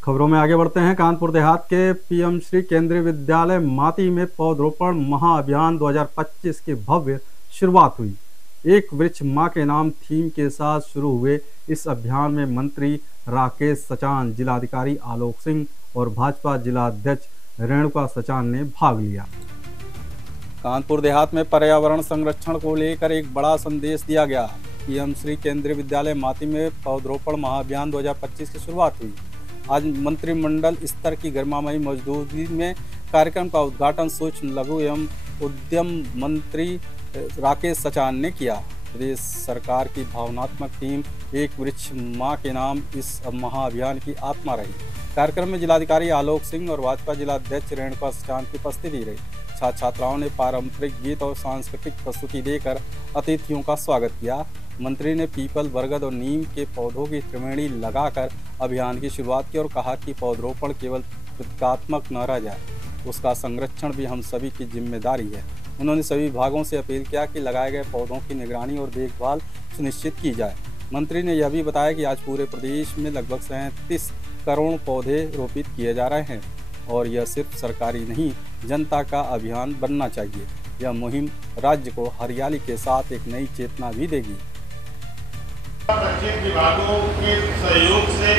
खबरों में आगे बढ़ते हैं। कानपुर देहात के पीएम श्री केंद्रीय विद्यालय माती में पौधरोपण महाअभियान 2025 की भव्य शुरुआत हुई। एक वृक्ष मां के नाम थीम के साथ शुरू हुए इस अभियान में मंत्री राकेश सचान, जिलाधिकारी आलोक सिंह और भाजपा जिला अध्यक्ष रेणुका सचान ने भाग लिया। कानपुर देहात में पर्यावरण संरक्षण को लेकर एक बड़ा संदेश दिया गया। पीएम श्री केंद्रीय विद्यालय माती में पौधरोपण महाअभियान 2025 की शुरुआत हुई। आज मंत्रिमंडल स्तर की गरिमामयी मौजूदगी में कार्यक्रम का उद्घाटन सूक्ष्म लघु एवं उद्यम मंत्री राकेश सचान ने किया। प्रदेश सरकार की भावनात्मक थीम एक वृक्ष मां के नाम इस महाअभियान की आत्मा रही। कार्यक्रम में जिलाधिकारी आलोक सिंह और भाजपा जिला अध्यक्ष रेणुका सचान की उपस्थिति रही। छात्र छात्राओं ने पारंपरिक गीत और सांस्कृतिक प्रस्तुति देकर अतिथियों का स्वागत किया। मंत्री ने पीपल, बरगद और नीम के पौधों की त्रिवेणी लगाकर अभियान की शुरुआत की और कहा कि पौधरोपण केवल प्रतीकात्मक न रह जाए, उसका संरक्षण भी हम सभी की जिम्मेदारी है। उन्होंने सभी विभागों से अपील किया कि लगाए गए पौधों की निगरानी और देखभाल सुनिश्चित की जाए। मंत्री ने यह भी बताया कि आज पूरे प्रदेश में लगभग 37 करोड़ पौधे रोपित किए जा रहे हैं और यह सिर्फ सरकारी नहीं, जनता का अभियान बनना चाहिए। यह मुहिम राज्य को हरियाली के साथ एक नई चेतना भी देगी। 25 विभागों के सहयोग से,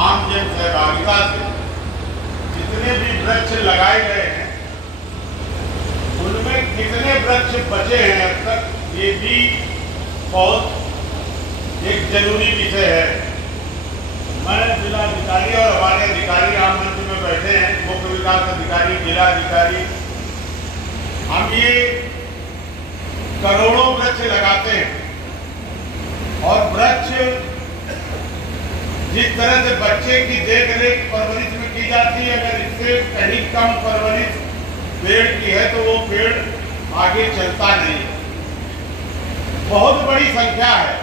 आम जन सहभागिता से जितने भी वृक्ष लगाए गए हैं, उनमें कितने वृक्ष बचे हैं अब तक, ये भी बहुत एक जरूरी विषय है। मैं जिलाधिकारी और हमारे अधिकारी आम मंच में बैठे हैं, मुख्य विकास अधिकारी, जिला अधिकारी, हम ये करोड़ों वृक्ष लगाते हैं और वृक्ष जिस तरह से बच्चे की देखरेख परवरिश में की जाती है, अगर इससे कहीं कम परवरिश पेड़ की है तो वो पेड़ आगे चलता नहीं। बहुत बड़ी संख्या है।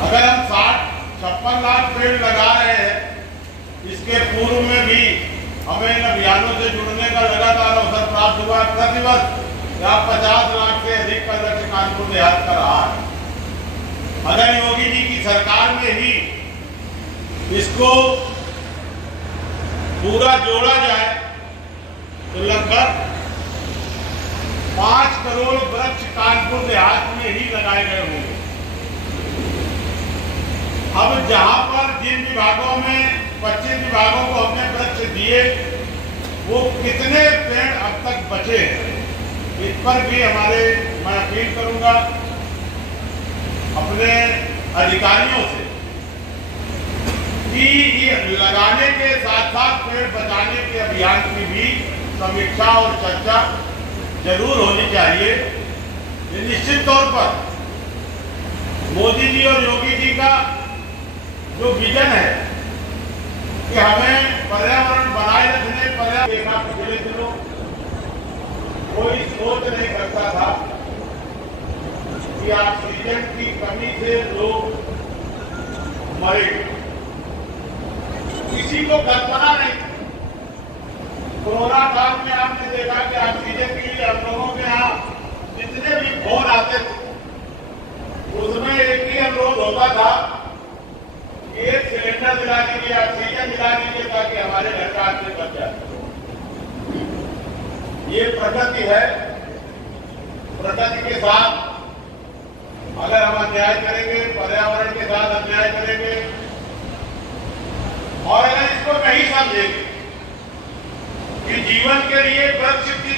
अगर हम 60-56 लाख पेड़ लगा रहे हैं, इसके पूर्व में भी हमें इन अभियानों से जुड़ने का लगातार अवसर प्राप्त हुआ। प्रतिवर्ष 50 लाख से अधिक का लक्ष्य कानपुर देहात का रहा है। अगर योगी जी की सरकार में ही इसको पूरा जोड़ा जाए तो लगभग 5 करोड़ वृक्ष कानपुर देहात में ही लगाए गए होंगे। अब जहां पर जिन विभागों में 25 विभागों को हमने वृक्ष दिए, वो कितने पेड़ अब तक बचे हैं, इस पर भी मैं अपील करूंगा अपने अधिकारियों से कि ये लगाने के साथ साथ पेड़ बचाने के अभियान की भी समीक्षा और चर्चा जरूर होनी चाहिए। ये निश्चित तौर पर मोदी जी और योगी जी का जो विजन है कि हमें पर्यावरण बनाए रखने, देखा पिछले दिनों कोई सोच नहीं करता था कि ऑक्सीजन की कमी से लोग मरेंगे, किसी को कल्पना नहीं। कोरोना काल में आपने देखा कि ऑक्सीजन के लिए हम लोगों के यहाँ जितने भी फोन आते थे, उसमें एक ही अनुरोध होता था कि एक सिलेंडर दिला दीजिए, ऑक्सीजन दिला दीजिए ताकि हमारे घर का आदमी बच जाए। ये प्रगति है। प्रगति के साथ अगर हम अन्याय करेंगे, पर्यावरण के साथ अन्याय करेंगे और अगर इसको नहीं समझेंगे कि जीवन के लिए वृक्ष की